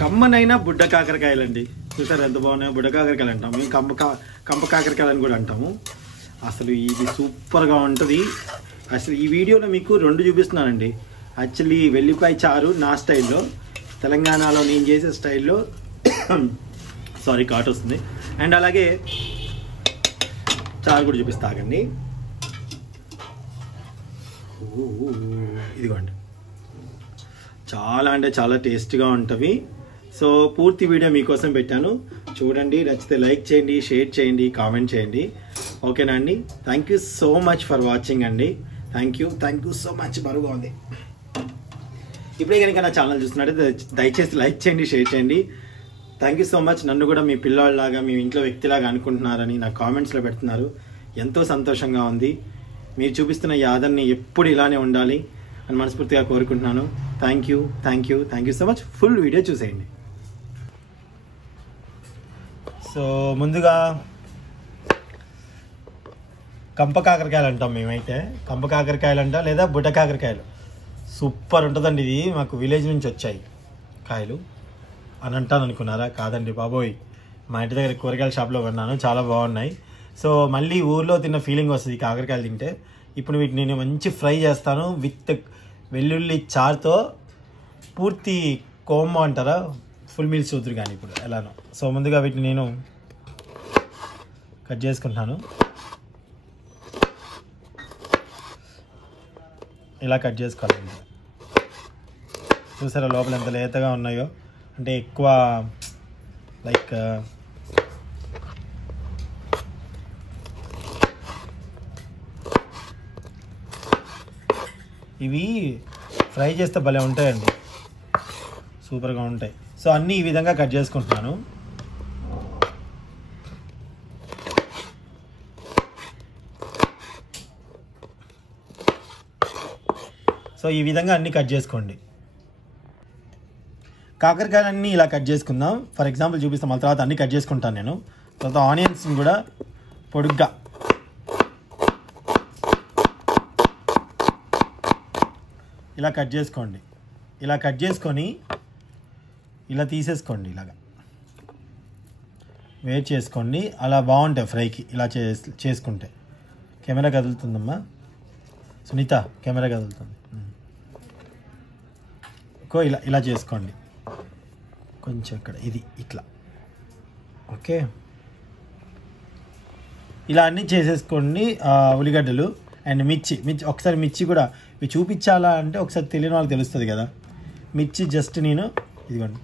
కమ్మనైన బుడ్డ కాకరకాయలండి. చూసారు ఎంత బాగున్నాయో. బుడ్డ కాకరకాయలు అంటాము, మేము కంప కాకరకాయలు అని కూడా అంటాము. అసలు ఇది సూపర్గా ఉంటుంది. అసలు ఈ వీడియోలో మీకు 2 చూపిస్తున్నానండి. యాక్చువల్లీ వెల్లిపాయ చారు నా స్టైల్లో, తెలంగాణలో నేను చేసే స్టైల్లో. సారీ కాట్ వస్తుంది. అండ్ అలాగే చారు కూడా చూపిస్తాగండి. ఇదిగోండి, చాలా అంటే చాలా టేస్ట్గా ఉంటవి. సో పూర్తి వీడియో మీకోసం పెట్టాను, చూడండి. నచ్చితే లైక్ చేయండి, షేర్ చేయండి, కామెంట్ చేయండి. ఓకేనా అండి? Thank you so much for watching అండి. Thank you so much. బరువుగా ఉంది. ఇప్పుడే కనుక నా ఛానల్ చూస్తున్నట్టు దయచేసి లైక్ చేయండి, షేర్ చేయండి. Thank you so much. నన్ను కూడా మీ పిల్లవాళ్ళలాగా, మీ ఇంట్లో వ్యక్తిలాగా అనుకుంటున్నారని నా కామెంట్స్లో పెడుతున్నారు. ఎంతో సంతోషంగా ఉంది. మీరు చూపిస్తున్న ఈ ఆదరణ ఎప్పుడు ఇలానే ఉండాలి అని మనస్ఫూర్తిగా కోరుకుంటున్నాను. Thank you so much. Full video చూసేయండి. సో ముందుగా కంప కాకరకాయలు అంటాం మేమైతే. కంప కాకరకాయలు అంటాం, లేదా బుడ్డ కాకరకాయలు. సూపర్ ఉంటుందండి. ఇది మాకు విలేజ్ నుంచి వచ్చాయి కాయలు అని అంటాను అనుకున్నారా? కాదండి బాబోయ్, మా ఇంటి దగ్గర కూరగాయల షాప్లో కొన్నాను, చాలా బాగున్నాయి. సో మళ్ళీ ఊర్లో తిన్న ఫీలింగ్ వస్తుంది కాకరకాయలు తింటే. ఇప్పుడు వీటిని నేను మంచి ఫ్రై చేస్తాను విత్ వెల్లుల్లి చారుతో. పూర్తి కోమ్మ అంటారా, ఫుల్ మీల్స్ చూద్దరు కానీ ఇప్పుడు ఎలానో. సో ముందుగా వీటిని నేను కట్ చేసుకుంటున్నాను. ఇలా కట్ చేసుకోవాలి. చూసారా లోపల ఎంత లేతగా ఉన్నాయో, అంటే ఎక్కువ లైక్ ఇవి ఫ్రై చేస్తే భలే ఉంటాయండి, సూపర్గా ఉంటాయి. సో అన్నీ ఈ విధంగా కట్ చేసుకుంటున్నాను. సో ఈ విధంగా అన్నీ కట్ చేసుకోండి. కాకరకాయలన్నీ ఇలా కట్ చేసుకుందాం. ఫర్ ఎగ్జాంపుల్ చూపిస్తాం, మళ్ళీ తర్వాత అన్నీ కట్ చేసుకుంటాను నేను. తర్వాత ఆనియన్స్ని కూడా పొడుగ్గా ఇలా కట్ చేసుకోండి. ఇలా కట్ చేసుకొని ఇలా తీసేసుకోండి, ఇలాగా వేట్ చేసుకోండి. అలా బాగుంటాయి ఫ్రైకి ఇలా చేసుకుంటే. కెమెరా కదులుతుందమ్మా సునీత, కెమెరా కదులుతుంది. ఇలా చేసుకోండి కొంచెం ఇక్కడ, ఇది ఇట్లా. ఓకే, ఇలా అన్నీ చేసేసుకోండి. ఉల్లిగడ్డలు అండ్ మిర్చి ఒకసారి మిర్చి కూడా ఇవి చూపించాలా అంటే ఒకసారి తెలియని వాళ్ళకి తెలుస్తుంది కదా. మిర్చి జస్ట్ నేను ఇదిగోండి,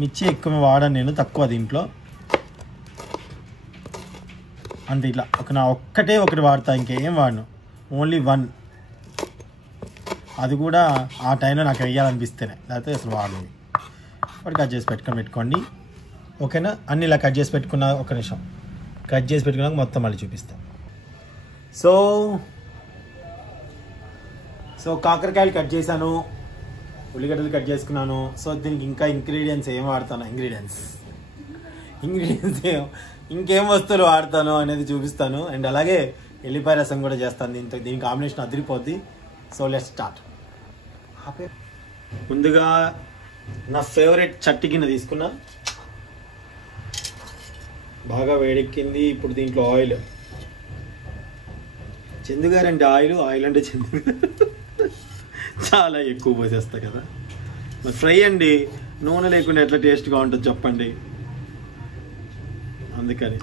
మిర్చి ఎక్కువ వాడాను నేను, తక్కువ దీంట్లో. అంతే, ఇట్లా ఒక్కటే ఒకటి వాడతా, ఇంకేం వాడను. ఓన్లీ 1. అది కూడా ఆ టైంలో నాకు వేయాలనిపిస్తేనే, లేకపోతే అసలు వాడలేదు. ఒకటి కట్ చేసి పెట్టుకోండి. ఓకేనా? అన్నీ ఇలా కట్ చేసి పెట్టుకున్నా, ఒక నిమిషం కట్ చేసి పెట్టుకున్నాక మొత్తం మళ్ళీ చూపిస్తాను. సో కాకరకాయలు కట్ చేశాను, ఉల్లిగడ్డలు కట్ చేసుకున్నాను. సో దీనికి ఇంకా ఇంగ్రీడియంట్స్ ఏం వాడతాను, ఇంగ్రీడియంట్స్ ఇంకేం వస్తువులు వాడతాను అనేది చూపిస్తాను. అండ్ అలాగే ఎల్లిపాయ రసం కూడా చేస్తాను దీని కాంబినేషన్ అదిరిపోద్ది. So let's start. ముందుగా నా ఫేవరెట్ చట్టి గిన్నె తీసుకున్నా, బాగా వేడెక్కింది. ఇప్పుడు దీంట్లో ఆయిల్, చందుగారండి ఆయిల్ అంటే చందు చాలా ఎక్కువ పోసేస్తా కదా. మరి ఫ్రై అండి, నూనె లేకుండా ఎట్లా టేస్ట్గా ఉంటుంది చెప్పండి. అందుకని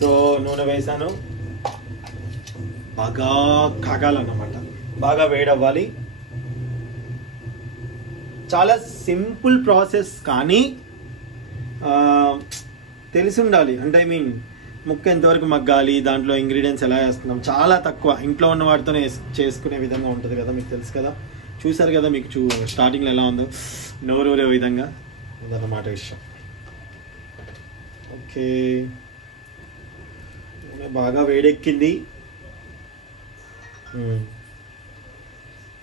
సో నూనె వేసాను, బాగా కాగాలన్నమాట, బాగా వేడవ్వాలి. చాలా సింపుల్ ప్రాసెస్, కానీ తెలిసి ఉండాలి. అంటే ముక్క ఎంతవరకు మగ్గాలి, దాంట్లో ఇంగ్రీడియంట్స్ ఎలా వేస్తున్నాం, చాలా తక్కువ. ఇంట్లో ఉన్న వాటితోనే చేసుకునే విధంగా ఉంటుంది కదా, మీకు తెలుసు కదా. చూసారు కదా, మీకు స్టార్టింగ్లో ఎలా ఉందో, నోరూరే విధంగా ఉందన్నమాట విషయం. ఓకే, బాగా వేడెక్కింది.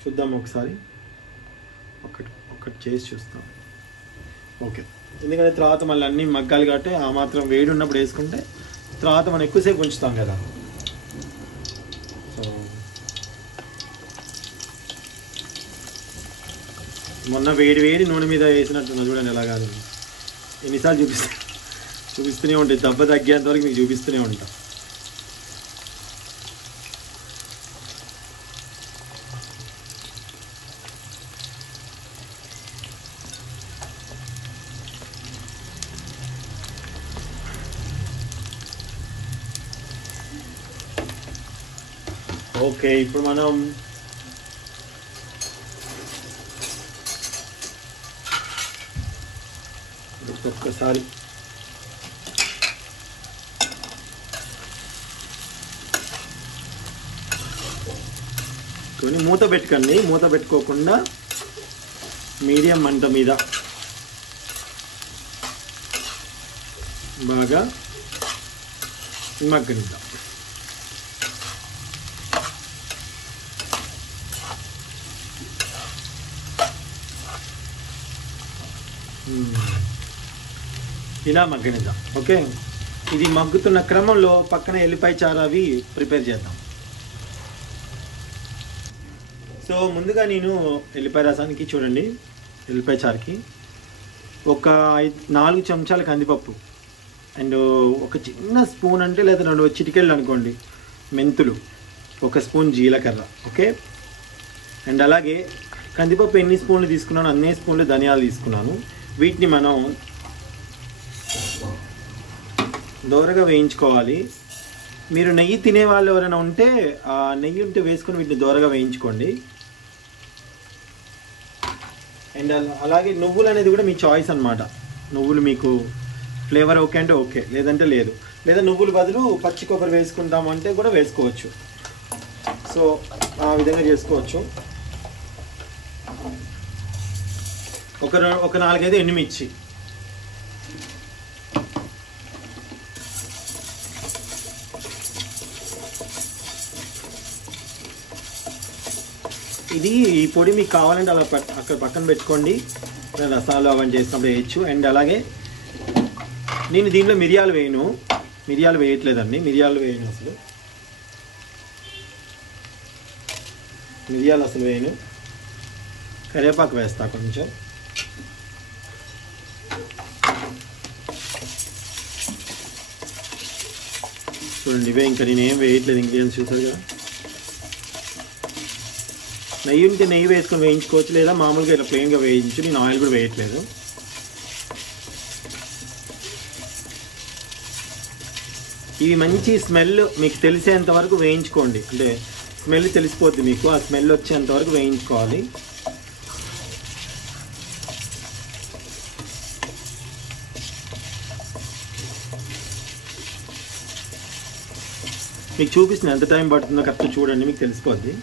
చూద్దాం ఒకసారి, ఒకటి చేసి చూస్తాం. ఓకే. ఎందుకంటే తర్వాత మళ్ళీ అన్నీ మగ్గాలి కాబట్టి ఆ మాత్రం వేడి ఉన్నప్పుడు వేసుకుంటే తర్వాత మనం ఎక్కువసేపు ఉంచుతాం కదా. సో మొన్న వేడి నూనె మీద వేసినట్టున్నా చూడండి ఎలా కాదు. ఎన్నిసార్లు చూపిస్తూనే ఉంటాయి, దెబ్బ తగ్గేంత వరకు మీకు చూపిస్తూనే ఉంటా. ఓకే, ఇప్పుడు మనం ఒక్కసారి మూత పెట్టుకోండి. మూత పెట్టుకోకుండా మీడియం మంట మీద బాగా మగ్గనిద్దాం. ఇలా మగ్గనిద్దాం. ఓకే, ఇది మగ్గుతున్న క్రమంలో పక్కన ఎల్లిపాయ చారు అవి ప్రిపేర్ చేద్దాం. సో ముందుగా నేను ఎల్లిపాయ రసానికి చూడండి, ఎల్లిపాయ చారుకి ఒక 4 చెంచాల కందిపప్పు అండ్ ఒక చిన్న స్పూన్ అంటే లేదా 2 చిటికెళ్ళు అనుకోండి మెంతులు, 1 స్పూన్ జీలకర్ర. ఓకే, అండ్ అలాగే కందిపప్పు ఎన్ని స్పూన్లు తీసుకున్నాను అన్ని స్పూన్లు ధనియాలు తీసుకున్నాను. వీటిని మనం దోరగా వేయించుకోవాలి. మీరు నెయ్యి తినే వాళ్ళు ఎవరైనా ఉంటే ఆ నెయ్యి ఉంటే వేసుకొని వీటిని దోరగా వేయించుకోండి. అండ్ అలాగే నువ్వులు అనేది కూడా మీ చాయిస్ అనమాట. నువ్వులు మీకు ఫ్లేవర్ ఓకే అంటే ఓకే, లేదంటే లేదు. లేదా నువ్వులు బదులు పచ్చి కొబ్బరి వేసుకుంటాము అంటే కూడా వేసుకోవచ్చు. సో ఆ విధంగా చేసుకోవచ్చు. ఒక 4-5 ఎండుమిర్చి, ఇది ఈ పొడి మీకు కావాలంటే అలా అక్కడ పక్కన పెట్టుకోండి, రసాలు అవన్నీ చేసినప్పుడు వేయచ్చు. అండ్ అలాగే నేను దీంట్లో మిరియాలు వేయట్లేదండి, మిరియాలు వేయను, అసలు వేయను. కరివేపాకు వేస్తా కొంచెం. చూడండి ఇవే, ఇంకా నేనేం వేయట్లేదు ఇంగ్రీడియంట్స్, చూసారు కదా. నెయ్యి ఉంటే నెయ్యి వేసుకొని వేయించుకోవచ్చు, లేదా మామూలుగా ఇలా ప్లెయిన్గా వేయించు. నేను ఆయిల్ కూడా వేయట్లేదు. ఇవి మంచి స్మెల్ మీకు తెలిసేంత వరకు వేయించుకోండి. అంటే స్మెల్ తెలిసిపోద్ది మీకు, ఆ స్మెల్ వచ్చేంత వరకు వేయించుకోవాలి. మీకు చూపిస్తుంది ఎంత టైం పడుతుందో కరెక్ట్ చూడండి, మీకు తెలిసిపోద్ది.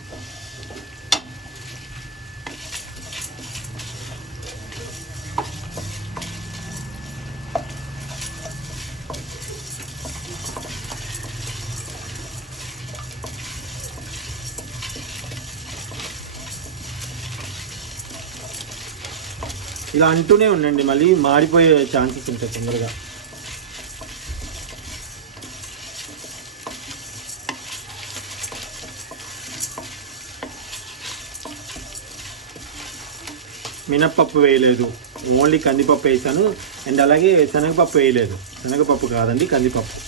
ఇలా అంటూనే ఉండండి, మళ్ళీ మాడిపోయే ఛాన్సెస్ ఉంటాయి తొందరగా. మినప్పప్పు వేయలేదు, ఓన్లీ కందిపప్పు వేసాను. అండ్ అలాగే శనగపప్పు వేయలేదు, శనగపప్పు కాదండి కందిపప్పు.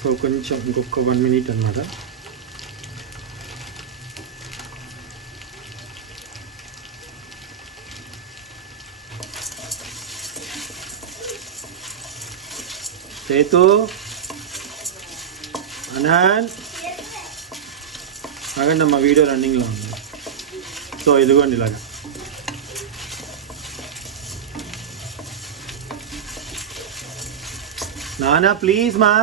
సో కొంచెం ఇంకొక 1 మినిట్ అన్నమాట. సేతు అనాన్ ఆగండి, మా వీడియో రన్నింగ్లో ఉంది. సో ఇదిగోండి ఇలాగా. నానా ప్లీజ్ మా.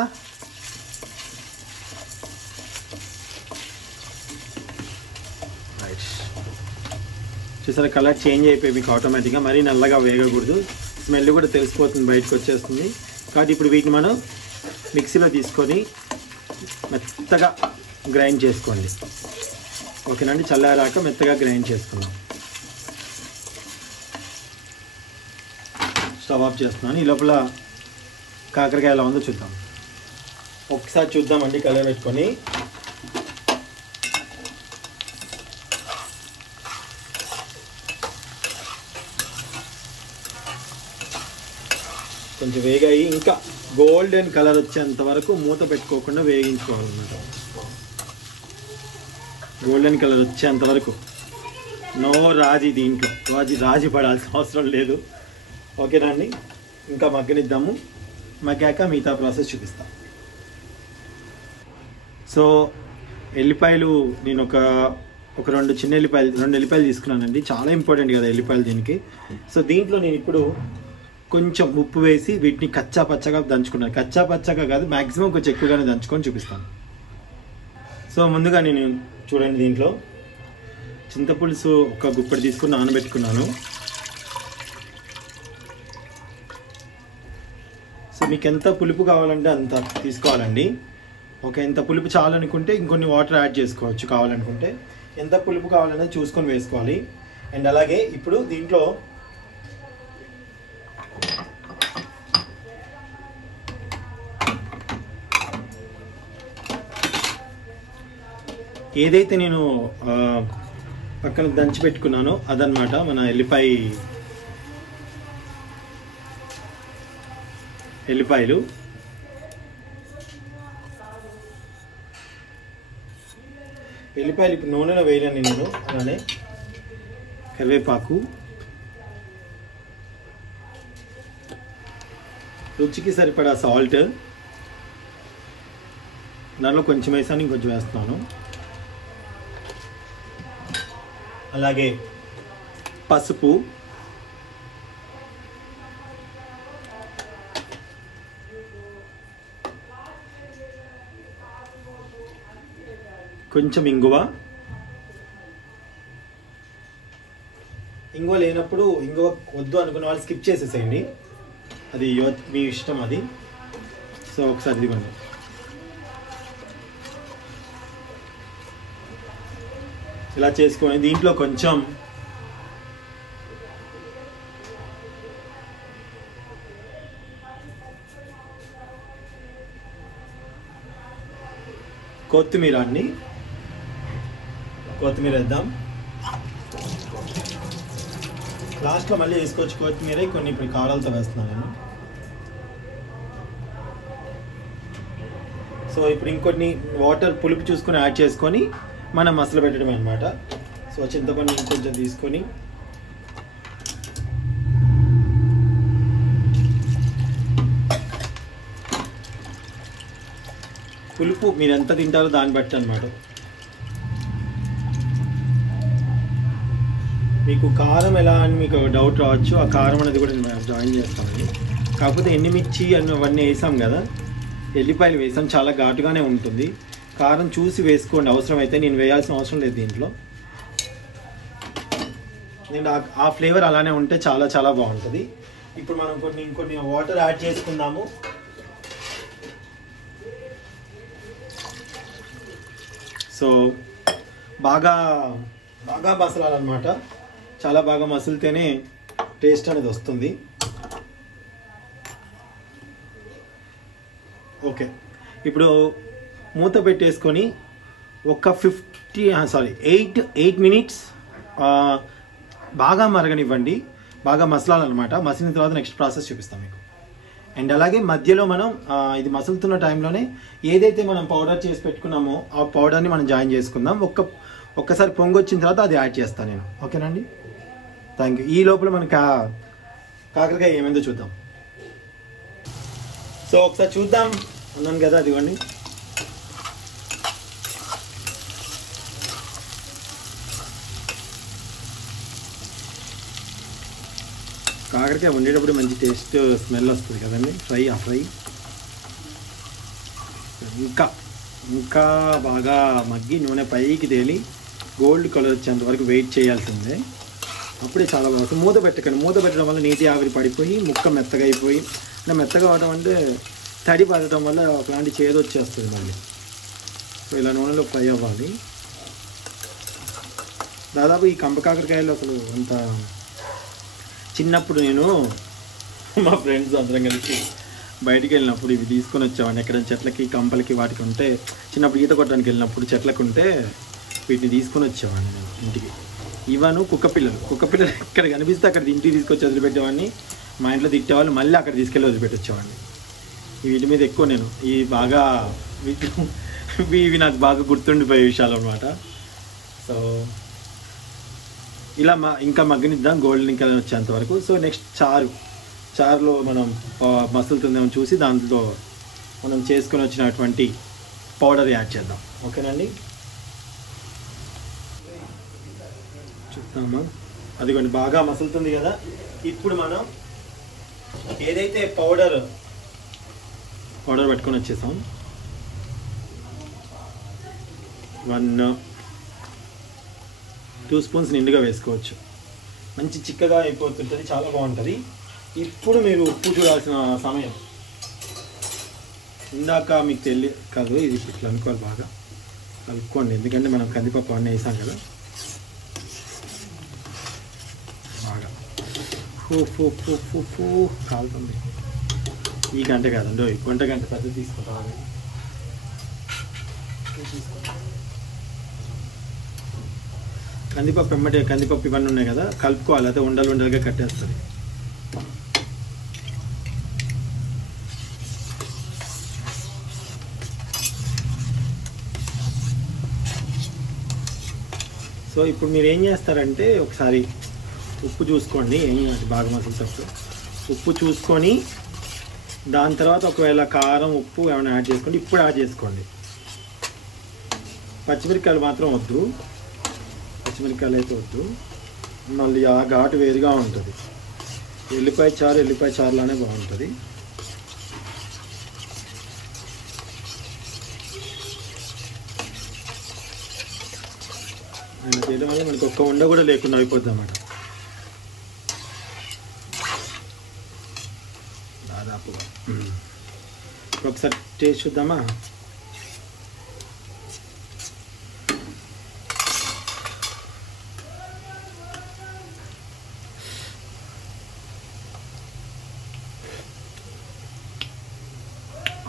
చూసారా కలర్ చేంజ్ అయిపోయి మీకు ఆటోమేటిక్గా. మరీ నల్లగా వేగకూడదు, స్మెల్ కూడా తెలిసిపోతుంది, బయటకు వచ్చేస్తుంది. కాబట్టి ఇప్పుడు వీటిని మనం మిక్సీలో తీసుకొని మెత్తగా గ్రైండ్ చేసుకోండి. ఓకేనండి, చల్లారాక మెత్తగా గ్రైండ్ చేసుకుందాం. స్టవ్ ఆఫ్ చేస్తున్నాను. ఈ లోపల కాకరకాయ ఎలా ఉందో చూద్దాం. ఒకసారి చూద్దామండి కలర్ పెట్టుకొని. కొంచెం వేగాయి, ఇంకా గోల్డెన్ కలర్ వచ్చేంత వరకు మూత పెట్టుకోకుండా వేగించుకోవాలన్నమాట. గోల్డెన్ కలర్ వచ్చేంత వరకు. నో రాజీ, దీంట్లో రాజీ పడాల్సిన అవసరం లేదు. ఓకేనా అండి, ఇంకా మగ్గనిద్దాము. మగ్గాక మిగతా ప్రాసెస్ చూపిస్తాం. సో ఎల్లిపాయలు నేను ఒక రెండు చిన్న రెండు ఎల్లిపాయలు తీసుకున్నానండి. చాలా ఇంపార్టెంట్ కదా ఎల్లిపాయలు దీనికి. సో దీంట్లో నేను ఇప్పుడు కొంచెం ఉప్పు వేసి వీటిని కచ్చా పచ్చగా దంచుకున్నాను. కచ్చా పచ్చగా కాదు, మ్యాక్సిమం కొంచెం ఎక్కువగానే దంచుకొని చూపిస్తాను. సో ముందుగా నేను చూడండి, దీంట్లో చింతపులుసు ఒక గుప్పెడు తీసుకుని నానబెట్టుకున్నాను. సో మీకు ఎంత పులుపు కావాలంటే అంత తీసుకోవాలండి. ఓకే, ఎంత పులుపు చాలనుకుంటే ఇంకొన్ని వాటర్ యాడ్ చేసుకోవచ్చు కావాలనుకుంటే. ఎంత పులుపు కావాలనేది చూసుకొని వేసుకోవాలి. అండ్ అలాగే ఇప్పుడు దీంట్లో ఏదైతే నేను పక్కన దంచి పెట్టుకున్నానో అదనమాట మన ఎల్లిపాయలు. ఇప్పుడు నూనెలో వేయలేను నేను. అలానే కరివేపాకు, రుచికి సరిపడా సాల్ట్, దానిలో కొంచెం వేసాను, ఇంకొంచెం వేస్తున్నాను. అలాగే పసుపు, కొంచెం ఇంగువ లేనప్పుడు ఇంగువ వద్దు అనుకున్న వాళ్ళు స్కిప్ చేసేసేయండి, అది మీ ఇష్టం అది. సో ఒకసారి ఇదిగోండి. ఇలా చేసుకొని దీంట్లో కొంచెం కొత్తిమీర వేద్దాం. లాస్ట్లో మళ్ళీ వేసుకోవచ్చు కొత్తిమీర. కొన్ని ఇప్పుడు కారాలతో వేస్తున్నాను నేను. సో ఇప్పుడు ఇంకొన్ని వాటర్ పులుపు చూసుకొని యాడ్ చేసుకొని మనం మసాలా పెట్టడం అనమాట. సో చింతపండు ఇంకొంచెం తీసుకొని పులుపు మీరు ఎంత తింటారో దాన్ని బట్టి అనమాట. మీకు కారం ఎలా అని మీకు డౌట్ రావచ్చు. ఆ కారం అనేది కూడా నేను జాయిన్ చేస్తామండి. కాకపోతే ఎండుమిర్చి అవన్నీ వేసాం కదా, ఎల్లిపాయలు వేసాం, చాలా ఘాటుగానే ఉంటుంది. కారం చూసి వేసుకోండి అవసరమైతే. నేను వేయాల్సిన అవసరం లేదు దీంట్లో. నేను ఆ ఫ్లేవర్ అలానే ఉంటే చాలా చాలా బాగుంటుంది. ఇప్పుడు మనం ఇంకొన్ని వాటర్ యాడ్ చేసుకుందాము. సో బాగా మసలాలన్నమాట. చాలా బాగా మసిలితేనే టేస్ట్ అనేది వస్తుంది. ఓకే, ఇప్పుడు మూత పెట్టేసుకొని ఒక 8 మినిట్స్ బాగా మరగనివ్వండి. బాగా మసలాలన్నమాట. మసిలిన తర్వాత నెక్స్ట్ ప్రాసెస్ చూపిస్తాం మీకు. అండ్ అలాగే మధ్యలో మనం ఇది మసులుతున్న టైంలోనే ఏదైతే మనం పౌడర్ చేసి పెట్టుకున్నామో ఆ పౌడర్ని మనం జాయిన్ చేసుకుందాం. ఒక్కసారి పొంగు వచ్చిన తర్వాత అది యాడ్ చేస్తాను నేను. ఓకేనండి, థ్యాంక్ యూ. ఈ లోపల మన కాకరకాయ ఏమైందో చూద్దాం. సో ఒకసారి చూద్దాం అన్నాను కదా, అదిగోండి. కాకరకాయ వండేటప్పుడు మంచి టేస్ట్ స్మెల్ వస్తుంది కదండి. ఫ్రై ఇంకా బాగా మగ్గి నూనె పైకి తేలి గోల్డ్ కలర్ వచ్చేంత వరకు వెయిట్ చేయాల్సిందే. అప్పుడే చాలా బాగా మూత పెట్టకండి. మూత పెట్టడం వల్ల నీటి ఆవిరి పడిపోయి ముక్క మెత్తగా అయిపోయి, మెత్తగా అవడం అంటే తడి పడటం వల్ల ఒకలాంటి చేదు వచ్చేస్తుంది మళ్ళీ. సో ఇలా నూనెలో ఫ్రై అవ్వాలి. దాదాపు ఈ కంప కాకరకాయలు అసలు అంత చిన్నప్పుడు నేను మా ఫ్రెండ్స్ అందరం కలిసి బయటికి వెళ్ళినప్పుడు ఇవి తీసుకొని వచ్చామండి. ఎక్కడ చెట్లకి కంపలకి వాటికి ఉంటే, చిన్నప్పుడు ఈత కొట్టడానికి వెళ్ళినప్పుడు చెట్లకు ఉంటే వీటిని తీసుకొని వచ్చేవాడిని నేను ఇంటికి. ఇవను కుక్కపిల్లలు ఎక్కడ కనిపిస్తే అక్కడ ఇంటికి తీసుకొచ్చి వదిలిపెట్టేవాడిని. మా ఇంట్లో తిట్టేవాళ్ళు, మళ్ళీ అక్కడ తీసుకెళ్ళి వదిలిపెట్టొచ్చేవాడిని. వీటి మీద ఎక్కువ నేను బాగా ఇవి నాకు బాగా గుర్తుండిపోయే విషయాలు అనమాట. సో ఇలా ఇంకా మగ్గనిద్దాం గోల్డెన్ కలర్ వచ్చేంత వరకు. సో నెక్స్ట్ చారులో మనం మసులుతుందేమో చూసి దాంట్లో మనం చేసుకొని వచ్చినటువంటి పౌడర్ యాడ్ చేద్దాం. ఓకేనండి, చూద్దామా. అదిగోండి బాగా మసులుతుంది కదా. ఇప్పుడు మనం ఏదైతే పౌడర్ పట్టుకొని వచ్చేసాం, 1-2 స్పూన్స్ నిండుగా వేసుకోవచ్చు. మంచి చిక్కగా అయిపోతుంటుంది, చాలా బాగుంటుంది. ఇప్పుడు మీరు ఉప్పు చూడాల్సిన సమయం. ఇందాక మీకు కాదు, ఇది ఇట్లా అనుకోవాలి, బాగా కలుపుకోండి. ఎందుకంటే మనం కందిపప్పు అన్నీ వేసాం కదా. బాగా కాలుతుంది. ఈ గంట కాదండి, గంట పెద్ద తీసుకుంటాం. కందిపప్పు ఇవన్నీ ఉన్నాయి కదా, కలుపుకోవాలి. అయితే ఉండలుగా కట్టేస్తుంది. సో ఇప్పుడు మీరు ఏం చేస్తారంటే ఒకసారి ఉప్పు చూసుకోండి. బాగా మసలు ఉప్పు చూసుకొని దాని తర్వాత ఒకవేళ కారం ఉప్పు ఏమైనా యాడ్ చేసుకోండి. ఇప్పుడు యాడ్ చేసుకోండి. పచ్చిమిరపకాయలు మాత్రం వద్దు, పచ్చిమిరపకాయలు అయితే వద్దు, మళ్ళీ ఆ ఘాటు వేరుగా ఉంటుంది. ఎల్లిపాయ చారులానే బాగుంటుంది. ఆయన చేయడం వల్ల మనకు ఒక్క ఉండ కూడా లేకుండా అయిపోద్ది అన్నమాట దాదాపుగా. ఒకసారి టేస్ట్ చూద్దామా.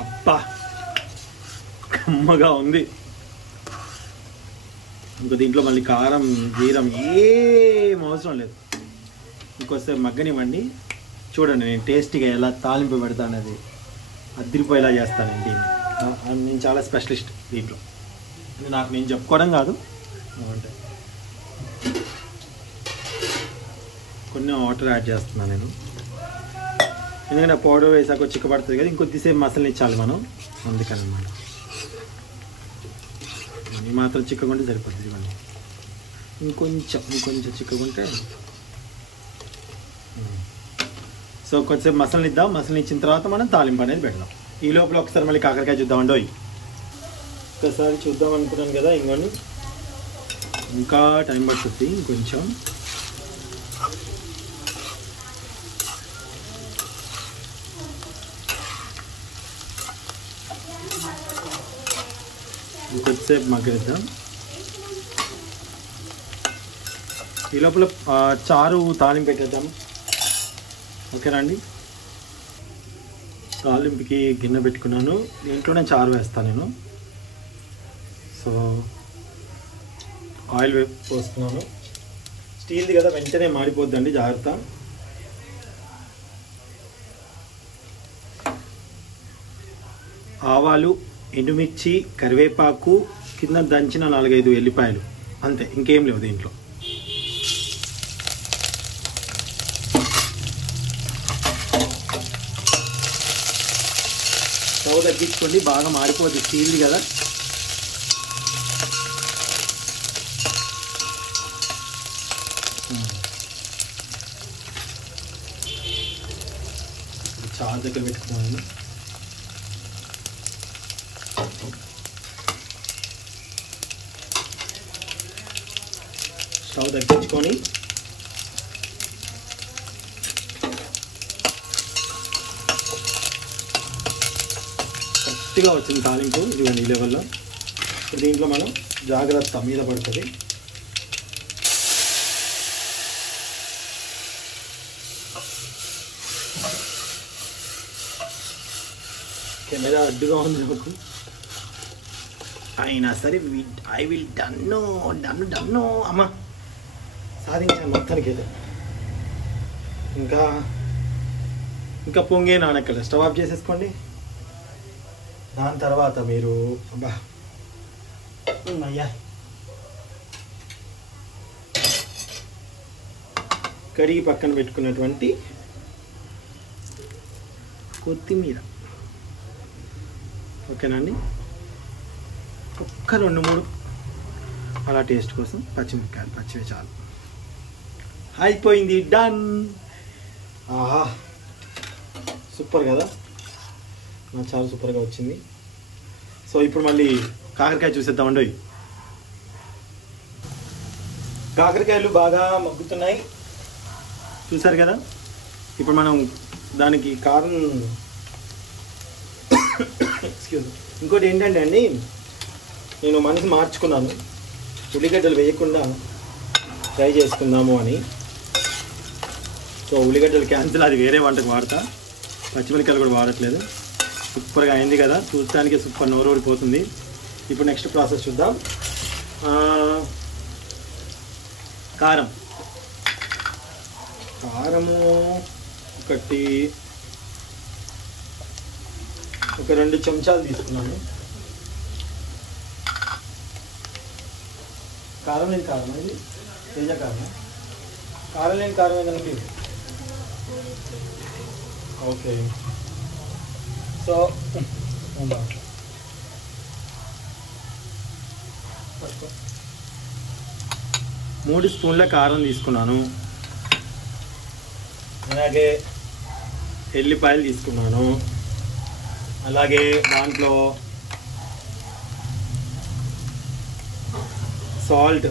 అబ్బా కమ్మగా ఉంది. ఇంకో దీంట్లో మళ్ళీ కారం జీరం ఏం అవసరం లేదు. ఇంకోసేపు మగ్గనివ్వండి. చూడండి నేను టేస్టీగా ఎలా తాలింపు పెడతాను, అది అదిరిపోయేలా చేస్తానండి దీన్ని. నేను చాలా స్పెషలిస్ట్ దీంట్లో. నాకు నేను చెప్పుకోవడం కాదు, అంటే కొన్ని వాటర్ యాడ్ చేస్తున్నాను నేను. ఎందుకంటే పౌడర్ వేసాక చిక్కబడుతుంది కదా, ఇంకొద్దిసేపు మసలనిచ్చాలి మనం, అందుకని అన్నమాట. ఈ మాత్రం చిక్కకుంటే సరిపోతుంది. ఇవన్నీ ఇంకొంచెం చిక్కకుంటే. సో కొంచెంసేపు మసలనిద్దాం. మసలనిచ్చిన తర్వాత మనం తాలింపు అనేది పెడదాం. ఈ లోపల ఒకసారి మళ్ళీ కాకరకాయ చూద్దామండి. ఒకసారి చూద్దాం అనుకున్నాను కదా, ఇంకోని ఇంకా టైం పడుతుంది ఇంకొంచెం. ఇంకొద్దిసేపు మగ్గనిద్దాం. ఈ లోపల చారు తాలింపు పెట్టేద్దాం. ఓకేనా అండి. తాలింపుకి గిన్నె పెట్టుకున్నాను, దీంట్లోనే చారు వేస్తాను నేను. సో ఆయిల్ పోస్తున్నాను. స్టీల్ది కదా, వెంటనే మాడిపోద్దండి, జాగ్రత్త. ఆవాలు, ఎండుమిర్చి, కరివేపాకు, కింద దంచిన 4-5 ఎల్లిపాయలు, అంతే, ఇంకేం లేవు దీంట్లో. స్టవ్ తగ్గించుకోండి, బాగా మాడిపోద్ది, స్టీల్ది కదా. చారు దగ్గర పెట్టుకున్నాను. స్టవ్ తగ్గించుకొని కరెక్ట్గా వచ్చింది తాలింపు. ఇదిగోండి ఈ లెవెల్లో. దీంట్లో మనం జాగ్రత్త మీద పడుతుంది. కెమెరా అడ్డుగా ఉంది నాకు, అయినా సరే ఐ విల్ డన్ను అమ్మ సాధించాను మొత్తానికి అయితే. ఇంకా పొంగే నానక్కల స్టవ్ ఆఫ్ చేసేసుకోండి. దాని తర్వాత మీరు అబ్బా అయ్యా కడిగి పక్కన పెట్టుకున్నటువంటి కొత్తిమీర, ఓకేనా అండి, ఒక్క 2-3 అలా టేస్ట్ కోసం పచ్చిమిరపకాయలు, పచ్చివి చాలు. అయిపోయింది, డన్. ఆహా సూపర్ కదా, నాకు చాలా సూపర్గా వచ్చింది. సో ఇప్పుడు మళ్ళీ కాకరకాయ చూసేద్దామండి. కాకరకాయలు బాగా మగ్గుతున్నాయి చూసారు కదా. ఇప్పుడు మనం దానికి కారం ఎక్స్క్యూజ్, ఇంకోటి ఏంటంటే అండి, నేను మనసు మార్చుకున్నాను, ఉల్లిగడ్డలు వేయకుండా ఫ్రై చేసుకుందాము అని. సో ఉల్లిగడ్డలు క్యాన్సిల్, అది వేరే వంటకు వాడతా. పచ్చిమిరకాయలు కూడా వాడట్లేదు. సూపర్గా అయింది కదా, చూడటానికి సూపర్ నోరు ఊడిపోతుంది. ఇప్పుడు నెక్స్ట్ ప్రాసెస్ చూద్దాం. కారము ఒక 2 చెంచాలు తీసుకున్నాను. కారం లేని కారం ఇది తేజ కారం. కారం లేని కారం ఏదండి. ఓకే, సో 3 స్పూన్ల కారం తీసుకున్నాను. అలాగే ఎల్లిపాయలు తీసుకున్నాను. అలాగే దాంట్లో సాల్ట్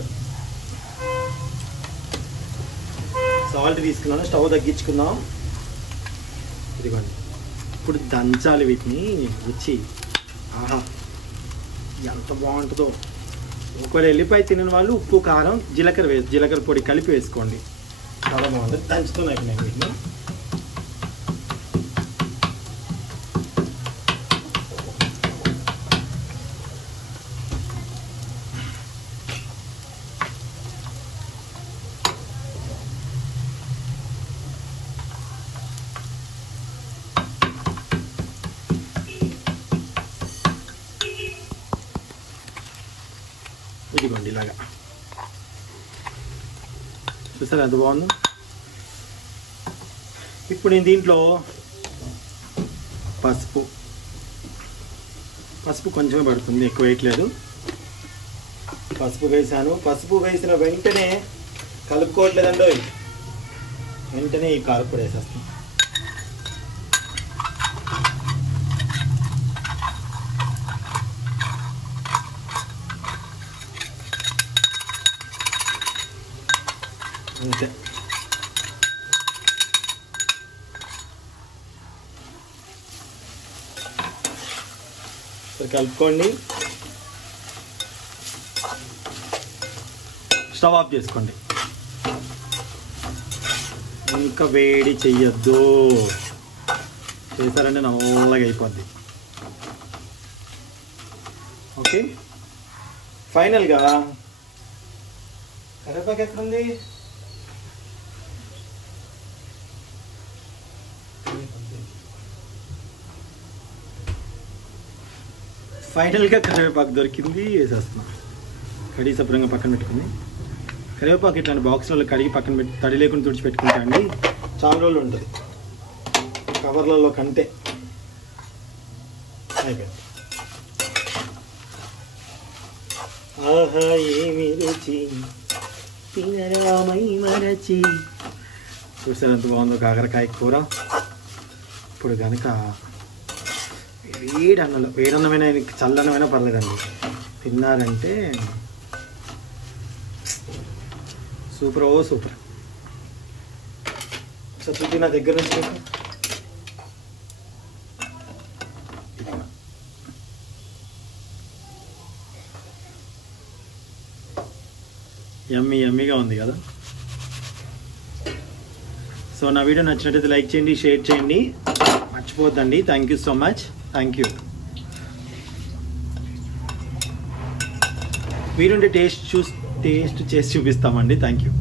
తీసుకున్నాను. స్టవ్ తగ్గించుకుందాం. ఇదిగోండి, ఇప్పుడు దంచాలి వీటిని. రుచి ఆహా ఎంత బాగుంటుందో. ఒకవేళ ఎల్లిపాయ తినని వాళ్ళు ఉప్పు, కారం, జీలకర్ర పొడి కలిపి వేసుకోండి, చాలా బాగుంటుంది. దంచుతున్నాయి నేను వీటిని. ఇదిగోండి ఇలాగా, చూసారా ఎంత బాగుందో. ఇప్పుడు నేను దీంట్లో పసుపు కొంచెమే పడుతుంది, ఎక్కువ వేయట్లేదు. పసుపు వేసాను. పసుపు వేసిన వెంటనే కలుపుకోవట్లేదండి, వెంటనే ఈ కారపొడి వేసేస్తాను. అంతే. కలుపుకోండి. స్టవ్ ఆఫ్ చేసుకోండి. ఇంకా వేడి చెయ్యొద్దు, చేశారంటే నల్లగా అయిపోద్ది. ఓకే, ఫైనల్గా కరివేపాకు ఎక్కడుంది? ఫైనల్గా కరివేపాకు దొరికింది, వేసేస్తున్నాం. కడిగి శుభ్రంగా పక్కన పెట్టుకుంది. కరివేపాకు ఇట్లాంటి బాక్స్లలో కడిగి పక్కన పెట్టి తడి లేకుండా తుడిచిపెట్టుకుంటా అండి, చాలా రోజులు ఉంటుంది. కవర్లలో కంటే అయిపోయింది. ఆహా ఏమి రుచి తినరామై మరచి. చూసారు ఎంత బాగుందో కాకరకాయ కూర. ఇప్పుడు కనుక వేడన్నమైనా చల్లనమైనా పర్లేదండి, తిన్నారంటే సూపర్. ఓ సూపర్. సత్తుతి నా దగ్గర నుంచి యమ్మీగా ఉంది కదా. సో నా వీడియో నచ్చినట్టయితే లైక్ చేయండి, షేర్ చేయండి, మర్చిపోద్దండి. Thank you so much. Thank you. వీడుంటే టేస్ట్ చేసి చూపిస్తామండి. Thank you.